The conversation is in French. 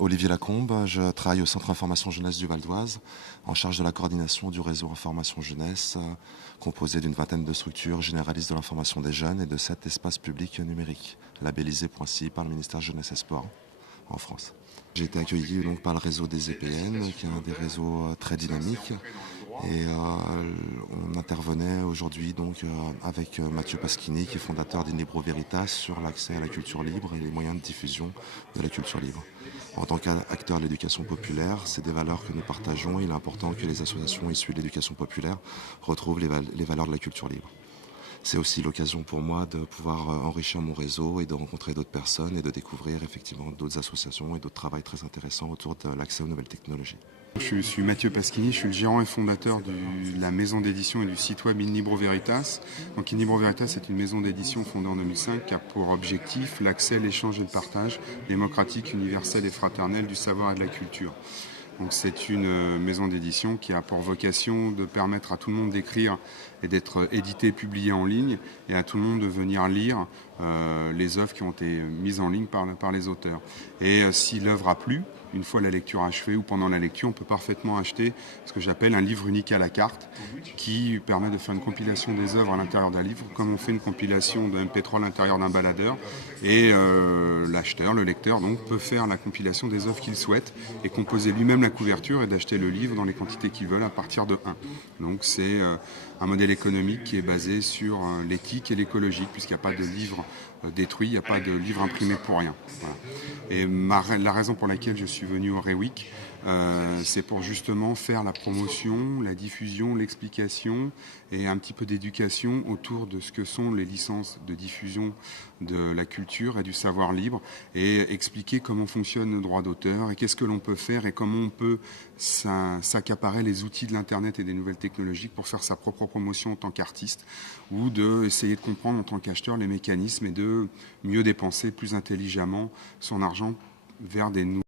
Olivier Lacombe, je travaille au Centre Information Jeunesse du Val d'Oise, en charge de la coordination du réseau Information Jeunesse, composé d'une vingtaine de structures généralistes de l'information des jeunes et de 7 espaces publics numériques, labellisés Point.ci par le ministère Jeunesse et Sport en France. J'ai été accueilli donc par le réseau des EPN, qui est un des réseaux très dynamiques. Et on intervenait aujourd'hui donc avec Mathieu Paschini, qui est fondateur d'Inlibro Veritas, sur l'accès à la culture libre et les moyens de diffusion de la culture libre. En tant qu'acteur de l'éducation populaire, c'est des valeurs que nous partageons. Il est important que les associations issues de l'éducation populaire retrouvent les valeurs de la culture libre. C'est aussi l'occasion pour moi de pouvoir enrichir mon réseau et de rencontrer d'autres personnes et de découvrir effectivement d'autres associations et d'autres travails très intéressants autour de l'accès aux nouvelles technologies. Je suis Mathieu Paschini, je suis le gérant et fondateur de la maison d'édition et du site web Inlibro Veritas. Donc Inlibro Veritas est une maison d'édition fondée en 2005 qui a pour objectif l'accès, l'échange et le partage démocratique, universel et fraternel du savoir et de la culture. Donc c'est une maison d'édition qui a pour vocation de permettre à tout le monde d'écrire et d'être édité et publié en ligne, et à tout le monde de venir lire les œuvres qui ont été mises en ligne par les auteurs. Et si l'œuvre a plu, une fois la lecture achevée ou pendant la lecture, on peut parfaitement acheter ce que j'appelle un livre unique à la carte, qui permet de faire une compilation des œuvres à l'intérieur d'un livre, comme on fait une compilation de MP3 à l'intérieur d'un baladeur. Et l'acheteur, le lecteur, donc, peut faire la compilation des œuvres qu'il souhaite et composer lui-même la couverture et d'acheter le livre dans les quantités qu'il veut à partir de 1. Donc c'est un modèle économique qui est basé sur l'éthique et l'écologique, puisqu'il n'y a pas de livre détruit, il n'y a pas de livre imprimé pour rien. Voilà. Et la raison pour laquelle je suis venu au Reweek, c'est pour justement faire la promotion, la diffusion, l'explication et un petit peu d'éducation autour de ce que sont les licences de diffusion de la culture et du savoir libre, et expliquer comment fonctionne le droit d'auteur et qu'est-ce que l'on peut faire et comment on peut s'accaparer les outils de l'Internet et des nouvelles technologies pour faire sa propre promotion en tant qu'artiste, ou d'essayer de comprendre en tant qu'acheteur les mécanismes et de mieux dépenser plus intelligemment son argent vers des nouveaux